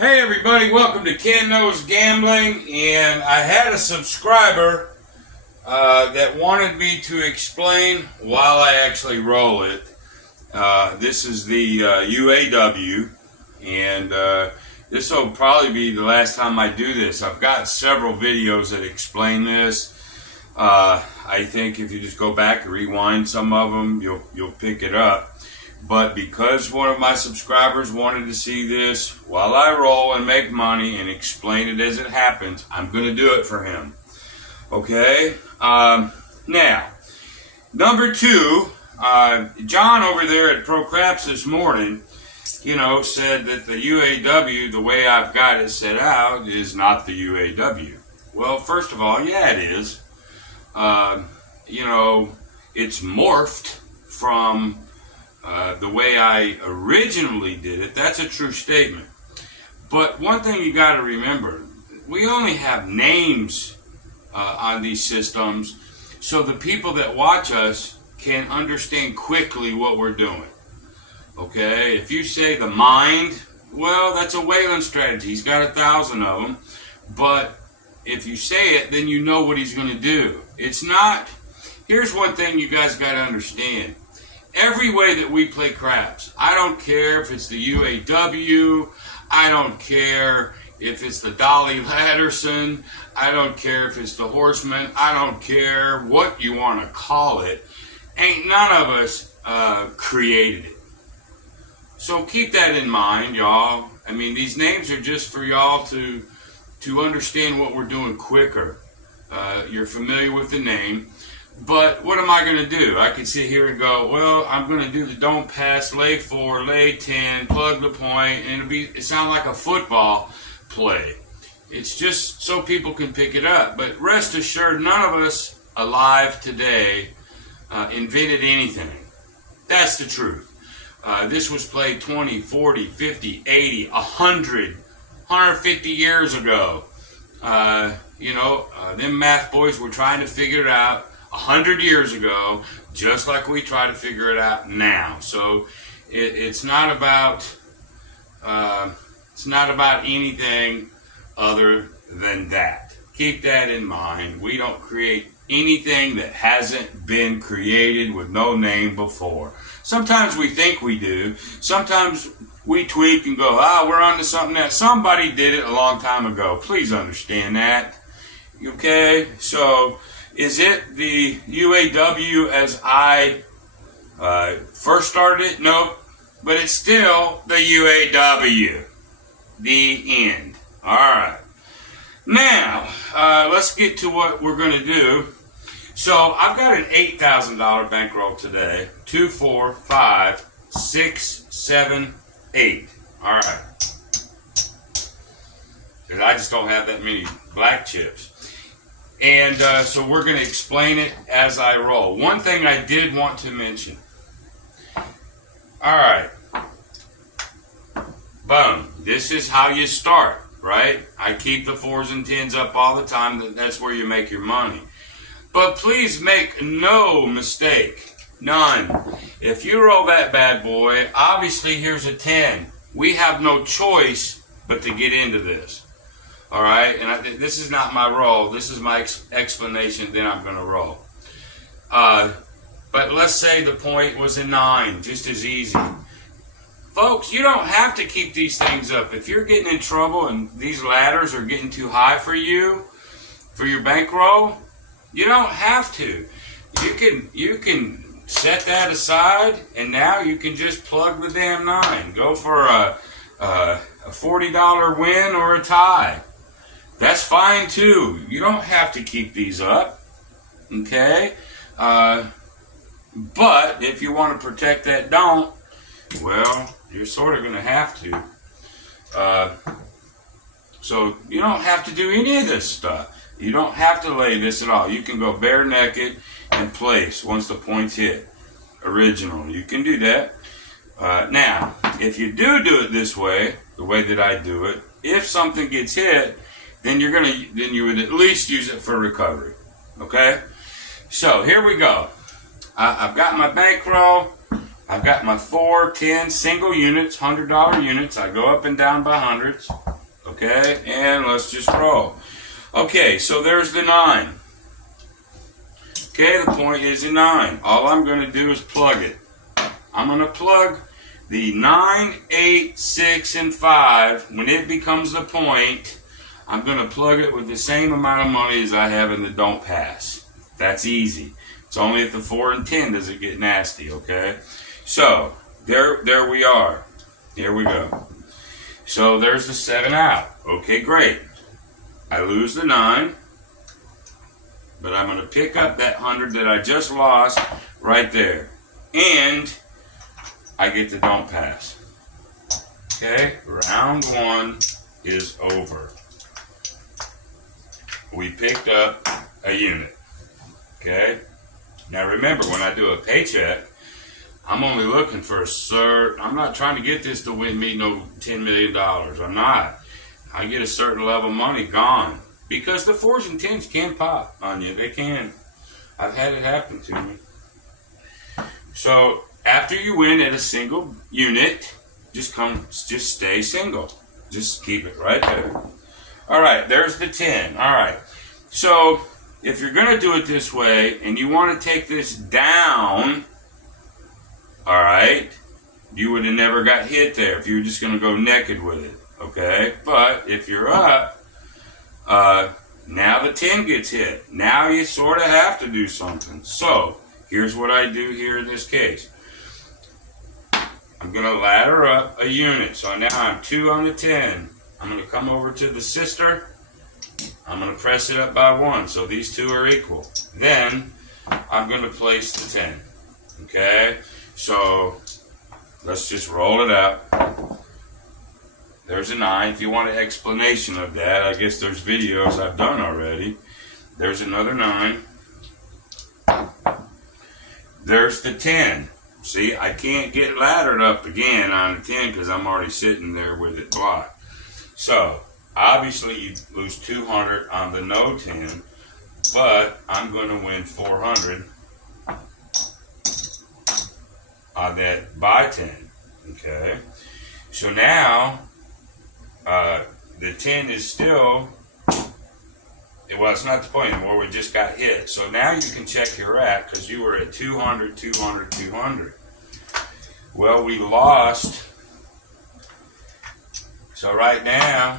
Hey everybody, welcome to Ken Knows Gambling, and I had a subscriber that wanted me to explain while I actually roll it. This is the UAW, and this will probably be the last time I do this. I've got several videos that explain this. I think if you just go back and rewind some of them, you'll pick it up. But because one of my subscribers wanted to see this while I roll and make money and explain it as it happens, I'm going to do it for him. Okay? Now, number two, John over there at Pro Craps this morning, said that the UAW, the way I've got it set out, is not the UAW. Well, first of all, yeah, it is. It's morphed from the way I originally did it. That's a true statement. But one thing you got to remember, we only have names on these systems so the people that watch us can understand quickly what we're doing. Okay, if you say the mind, well, that's a whaling strategy. He's got 1,000 of them. But if you say it, then you know what he's going to do. It's not. Here's one thing you guys got to understand. Every way that we play craps, I don't care if it's the UAW, I don't care if it's the Dolly Ladderson, I don't care if it's the Horseman, I don't care what you want to call it. Ain't none of us created it. So keep that in mind, y'all. I mean, these names are just for y'all to understand what we're doing quicker. You're familiar with the name. But what am I going to do? I could sit here and go, well, I'm going to do the don't pass, lay 4, lay 10, plug the point, and it sound like a football play. It's just so people can pick it up. But rest assured, none of us alive today invented anything. That's the truth. This was played 20, 40, 50, 80, 100, 150 years ago. Them math boys were trying to figure it out 100 years ago, just like we try to figure it out now. So it's not about anything other than that. Keep that in mind. We don't create anything that hasn't been created with no name before. Sometimes we think we do. Sometimes we tweak and go, we're onto something that somebody did it a long time ago. Please understand that. Okay? So is it the UAW as I first started it? Nope. But it's still the UAW. The end. All right. Now, let's get to what we're going to do. So I've got an $8,000 bankroll today. 2, 4, 5, 6, 7, 8. All right. Because I just don't have that many black chips. And so we're going to explain it as I roll. One thing I did want to mention. All right. Boom. This is how you start, right? I keep the 4s and 10s up all the time. That's where you make your money. But please make no mistake. None. If you roll that bad boy, obviously here's a 10. We have no choice but to get into this. All right, and this is not my roll. This is my explanation. Then I'm going to roll. But let's say the point was a 9, just as easy. Folks, you don't have to keep these things up. If you're getting in trouble and these ladders are getting too high for you, for your bankroll, you don't have to. You can set that aside, and now you can just plug the damn 9. Go for a $40 win or a tie. That's fine too. You don't have to keep these up, okay? But if you want to protect that don't, well, you're sort of going to have to. So you don't have to do any of this stuff. You don't have to lay this at all. You can go bare naked and place once the point's hit. Original. You can do that. Now, if you do it this way, the way that I do it, if something gets hit, then you would at least use it for recovery. Okay? So here we go. I've got my bankroll. I've got my 4, 10 single units, $100 units. I go up and down by hundreds. Okay, and let's just roll. Okay, so there's the 9. Okay, the point is a 9. All I'm going to do is plug it. I'm going to plug the 9, 8, 6, and 5. When it becomes the point, I'm going to plug it with the same amount of money as I have in the don't pass. That's easy. It's only at the 4 and 10 does it get nasty, okay? So, there we are. Here we go. So, there's the 7 out. Okay, great. I lose the 9, but I'm going to pick up that 100 that I just lost right there. And I get the don't pass. Okay, round 1 is over. We picked up a unit. Okay? Now remember, when I do a paycheck, I'm only looking for I'm not trying to get this to win me no $10 million. I'm not. I get a certain level of money gone. Because the 4s and 10s can pop on you. They can. I've had it happen to me. So, after you win at a single unit, just stay single. Just keep it right there. Alright, there's the 10. Alright. So, if you're going to do it this way, and you want to take this down, alright, you would have never got hit there if you were just going to go naked with it. Okay? But, if you're up, now the 10 gets hit. Now you sort of have to do something. So, here's what I do here in this case. I'm going to ladder up a unit. So now I'm 2 on the 10. I'm going to come over to the sister. I'm going to press it up by 1. So these two are equal. Then I'm going to place the 10. Okay? So let's just roll it out. There's a 9. If you want an explanation of that, I guess there's videos I've done already. There's another 9. There's the 10. See, I can't get laddered up again on the 10 because I'm already sitting there with it blocked. So, obviously you lose 200 on the no 10, but I'm going to win 400 on that buy 10. Okay? So now, the 10 is still, well, it's not the point anymore. We just got hit. So now you can check your rack because you were at 200, 200, 200. Well, we lost. So right now,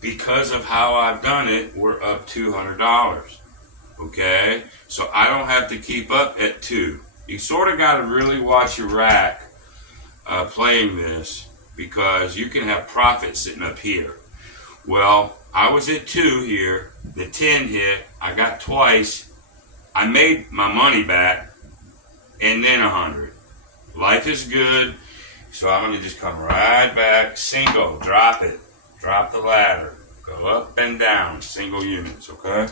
because of how I've done it, we're up $200. Okay? So I don't have to keep up at 2. You sort of got to really watch your rack playing this because you can have profit sitting up here. Well, I was at 2 here. The 10 hit. I got twice. I made my money back. And then 100. Life is good. So I'm going to just come right back. Single. Drop it. Drop the ladder. Go up and down. Single units. Okay?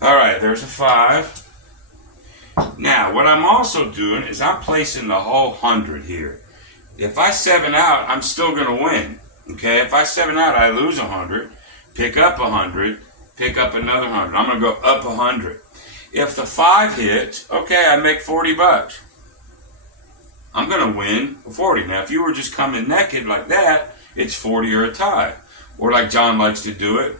Alright. There's a 5. Now, what I'm also doing is I'm placing the whole 100 here. If I 7 out, I'm still going to win. Okay, if I 7 out, I lose 100, pick up 100, pick up another 100. I'm going to go up 100. If the 5 hits, okay, I make 40 bucks. I'm going to win 40. Now, if you were just coming naked like that, it's 40 or a tie. Or like John likes to do it,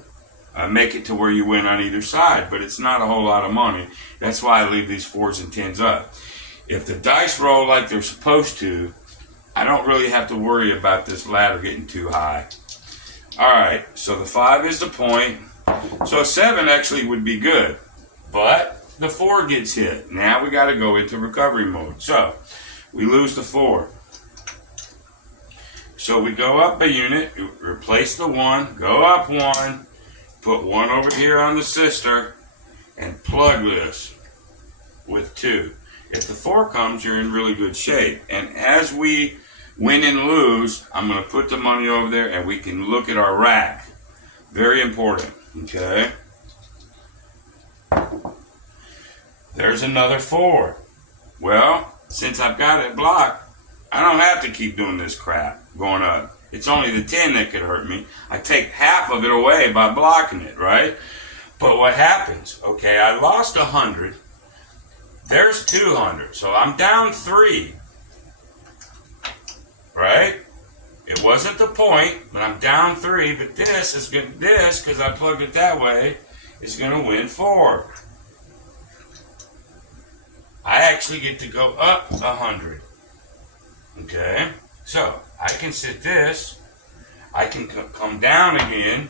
make it to where you win on either side. But it's not a whole lot of money. That's why I leave these 4s and 10s up. If the dice roll like they're supposed to, I don't really have to worry about this ladder getting too high. Alright, so the 5 is the point. So 7 actually would be good. But the 4 gets hit. Now we got to go into recovery mode. So, we lose the 4. So we go up a unit, replace the 1, go up 1, put 1 over here on the sister, and plug this with 2. If the 4 comes, you're in really good shape. And as we win and lose, I'm going to put the money over there and we can look at our rack. Very important. Okay. There's another 4. Well, since I've got it blocked, I don't have to keep doing this crap going up. It's only the 10 that could hurt me. I take half of it away by blocking it, right? But what happens? Okay, I lost 100. There's 200. So I'm down 3. Right? It wasn't the point, but I'm down 3. But this, because I plugged it that way, is going to win 4. I actually get to go up 100. Okay? So, I can set this. I can come down again.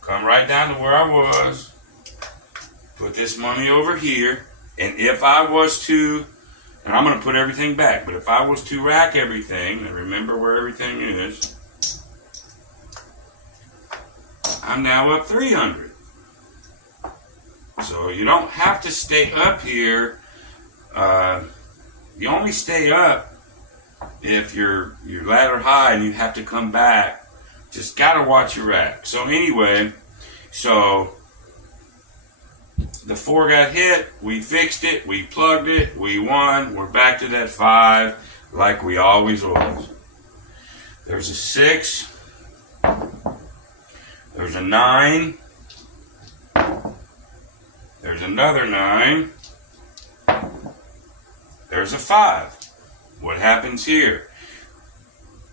Come right down to where I was. Put this money over here. And if I was to, and I'm going to put everything back, but if I was to rack everything, and remember where everything is, I'm now up 300. So you don't have to stay up here. You only stay up if you're ladder high and you have to come back. Just got to watch your rack. So anyway, so the 4 got hit. We fixed it. We plugged it. We won. We're back to that 5 like we always was. There's a 6. There's a 9. There's another 9. There's a 5. What happens here?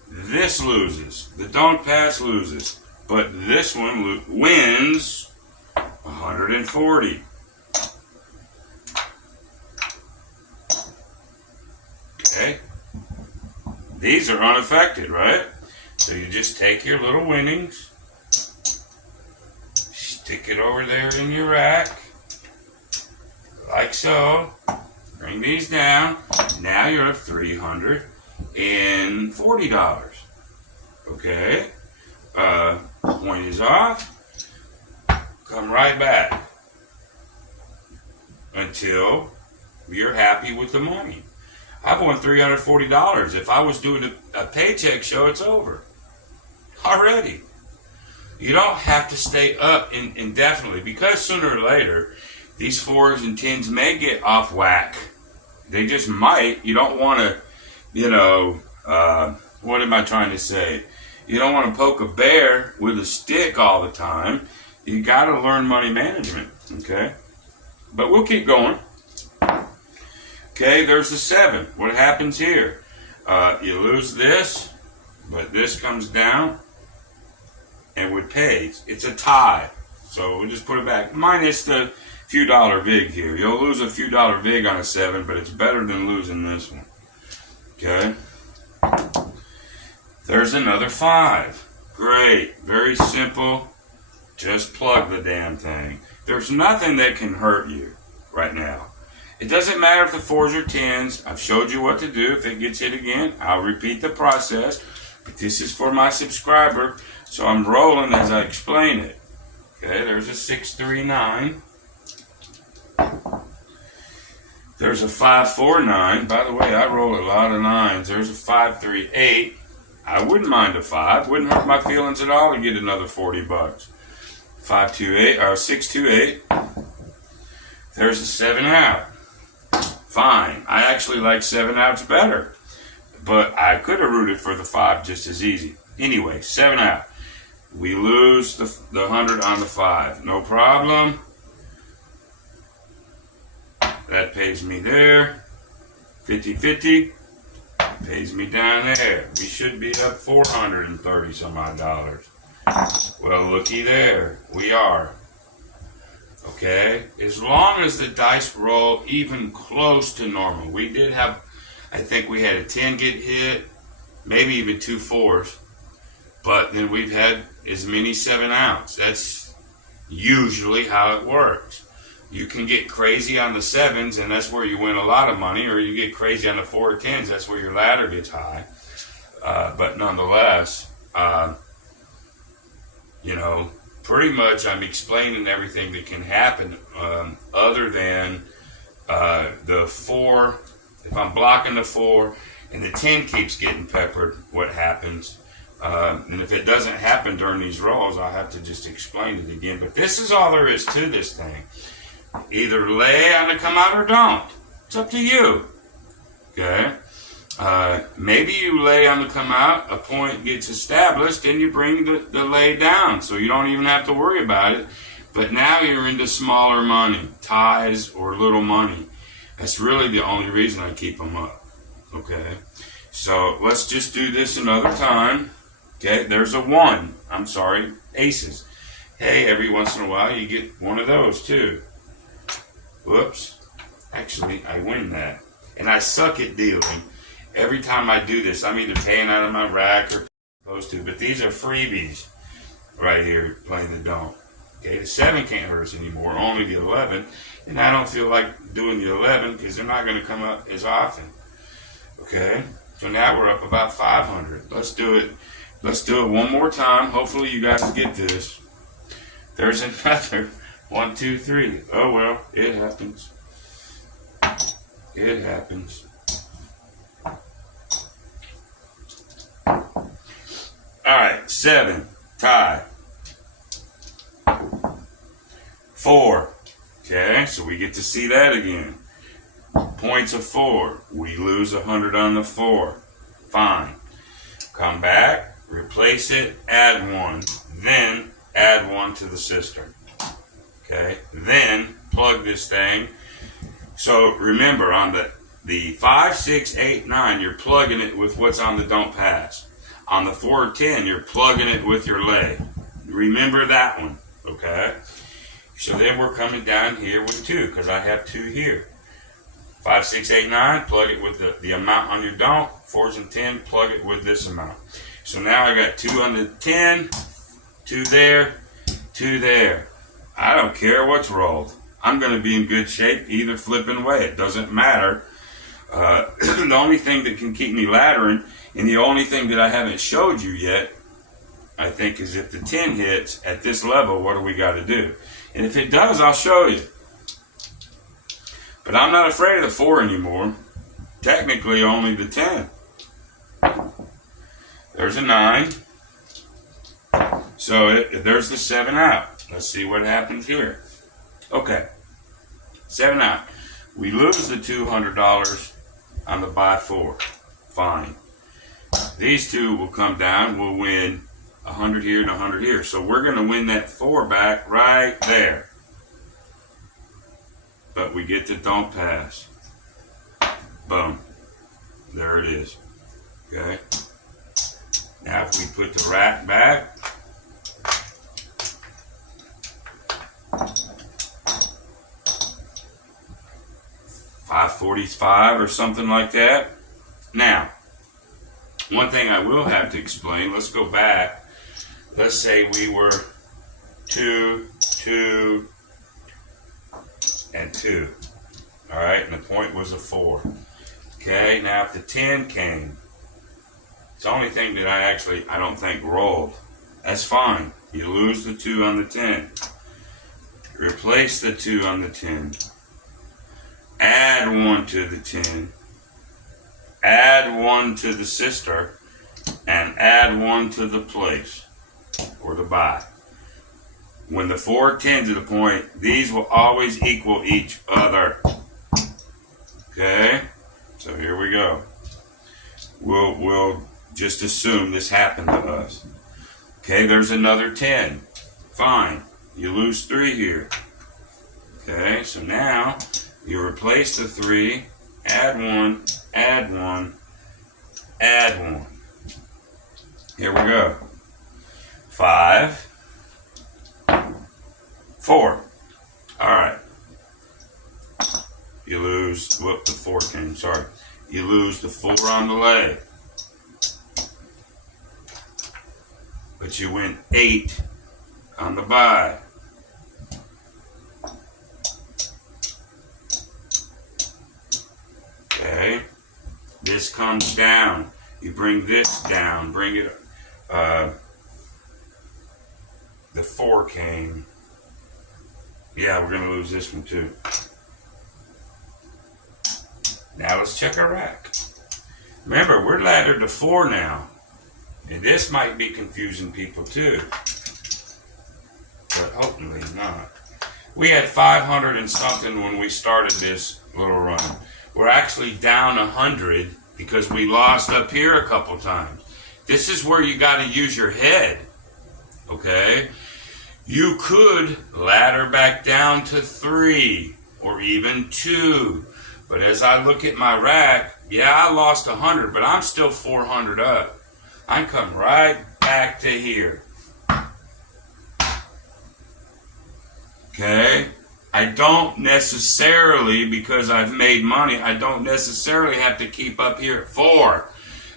This loses. The don't pass loses. But this one wins 140. Okay? These are unaffected, right? So you just take your little winnings, stick it over there in your rack, like so. Bring these down. Now you're at $340. Okay? Point is off. Come right back until you're happy with the money. I've won $340. If I was doing a paycheck show, it's over already. You don't have to stay up indefinitely, because sooner or later these 4s and 10s may get off whack. They just might. You don't want to, what am I trying to say? You don't want to poke a bear with a stick all the time. You got to learn money management, okay? But we'll keep going. Okay, there's the 7. What happens here? You lose this, but this comes down, and it pays. It's a tie. So we'll just put it back. Minus the few dollar vig here. You'll lose a few dollar vig on a 7, but it's better than losing this one. Okay? There's another 5. Great. Very simple. Just plug the damn thing. There's nothing that can hurt you right now. It doesn't matter if the 4s or 10s. I've showed you what to do. If it gets hit again, I'll repeat the process. But this is for my subscriber, so I'm rolling as I explain it. Okay, there's a 639. There's a 549. By the way, I roll a lot of 9s. There's a 538. I wouldn't mind a 5. Wouldn't hurt my feelings at all to get another $40. 528 or 628. There's a 7 out. Fine. I actually like 7 outs better, but I could have rooted for the 5 just as easy. Anyway, 7 out. We lose the 100 on the 5. No problem. That pays me there. 50-50. Pays me down there. We should be up 430 some odd dollars. Well, looky there. We are. Okay? As long as the dice roll even close to normal. We did have, I think we had a 10 get hit, maybe even 2 4s. But then we've had as many 7 outs. That's usually how it works. You can get crazy on the 7s, and that's where you win a lot of money, or you get crazy on the 4 or 10s, that's where your ladder gets high. But nonetheless, pretty much I'm explaining everything that can happen, other than the 4. If I'm blocking the 4 and the 10 keeps getting peppered, what happens? And if it doesn't happen during these rolls, I'll have to just explain it again. But this is all there is to this thing. Either lay on the come out or don't. It's up to you. Okay? Maybe you lay on the come out, a point gets established, and you bring the lay down, so you don't even have to worry about it. But now you're into smaller money, ties or little money. That's really the only reason I keep them up. Okay, so let's just do this another time. Okay, there's a 1. I'm sorry, aces. Hey, every once in a while you get one of those too. Whoops. Actually, I win that. And I suck at dealing. Every time I do this, I'm either paying out of my rack or supposed to. But these are freebies right here, playing the don't. Okay, the 7 can't hurt us anymore, only the 11. And I don't feel like doing the 11 because they're not going to come up as often. Okay, so now we're up about 500. Let's do it. Let's do it one more time. Hopefully you guys get this. There's another 1, 2, 3. Oh well, it happens. It happens. Alright, 7, tie. 4. Okay, so we get to see that again. Points of 4. We lose 100 on the 4. Fine. Come back, replace it, add 1. Then add 1 to the sister. Okay, then plug this thing. So remember, on the 5, 6, 8, 9, you're plugging it with what's on the don't pass. On the 4 or 10, you're plugging it with your lay. Remember that one, okay? So then we're coming down here with 2, because I have 2 here. 5, 6, 8, 9, plug it with the amount on your don't. 4s and 10, plug it with this amount. So now I got 2 on the 10, 2 there, 2 there. I don't care what's rolled. I'm going to be in good shape either flipping way. It doesn't matter. The only thing that can keep me laddering, and the only thing that I haven't showed you yet, I think, is if the 10 hits at this level, what do we got to do? And if it does, I'll show you. But I'm not afraid of the 4 anymore. Technically, only the 10. There's a 9. So there's the 7 out. Let's see what happens here. Okay, 7 out. We lose the $200 on the buy 4. Fine. These 2 will come down. We'll win 100 here and 100 here. So we're going to win that 4 back right there. But we get the don't pass. Boom. There it is. Okay. Now if we put the rack back, $545 or something like that. Now, one thing I will have to explain, let's go back. Let's say we were 2, 2, and 2. Alright, and the point was a 4. Okay, now if the 10 came, it's the only thing that I don't think rolled. That's fine. You lose the 2 on the 10. Replace the 2 on the 10. Add 1 to the 10. Add 1 to the sister. And add 1 to the place. Or the buy. When the 4 10 to the point, these will always equal each other. Okay? So here we go. We'll just assume this happened to us. Okay, there's another 10. Fine. You lose 3 here. Okay, so now you replace the 3, add 1, add 1, add 1. Here we go. 5, 4. Alright. You lose, whoop, the 4 came, sorry. You lose the 4 on the lay. But you win 8 on the buy. Okay. This comes down. You bring this down. Bring it, the 4 came. Yeah, we're going to lose this one too. Now let's check our rack. Remember, we're laddered to 4 now. And this might be confusing people too. But hopefully not. We had 500 and something when we started this little run. We're actually down 100 because we lost up here a couple times. This is where you got to use your head. Okay? You could ladder back down to 3 or even 2. But as I look at my rack, yeah, I lost 100, but I'm still 400 up. I'm coming right back to here. Okay? I don't necessarily, because I've made money, I don't necessarily have to keep up here at 4.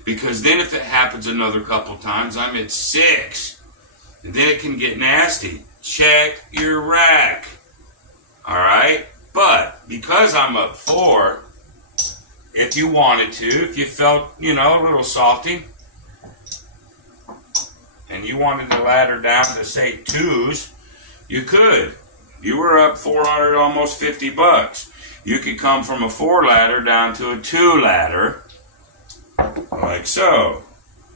Because then if it happens another couple times, I'm at 6. And then it can get nasty. Check your rack. Alright? But because I'm up 4, if you wanted to, if you felt, a little salty, and you wanted to ladder down to, say, 2s, you could. You were up 400, almost $50. You could come from a 4 ladder down to a 2 ladder, like so.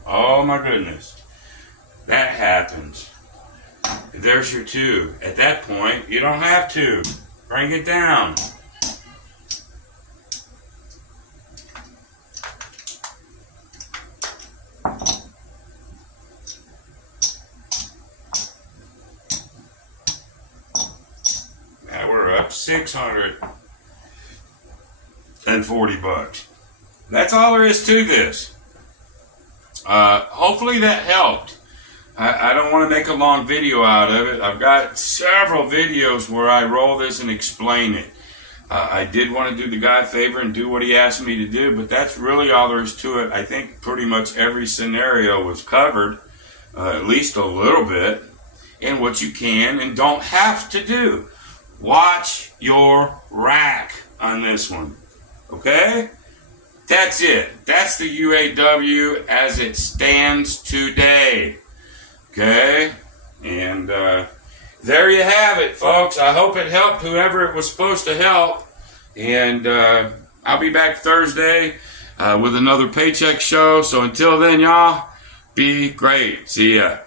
Oh my goodness. That happens. There's your 2. At that point, you don't have to. Bring it down. Now we're up $640. That's all there is to this. Hopefully that helped. I don't want to make a long video out of it. I've got several videos where I roll this and explain it. I did want to do the guy a favor and do what he asked me to do, but that's really all there is to it. I think pretty much every scenario was covered, at least a little bit, and what you can and don't have to do. Watch your rack on this one. Okay? That's it. That's the UAW as it stands today. Okay? And there you have it, folks. I hope it helped whoever it was supposed to help. And I'll be back Thursday with another paycheck show. So until then, y'all, be great. See ya.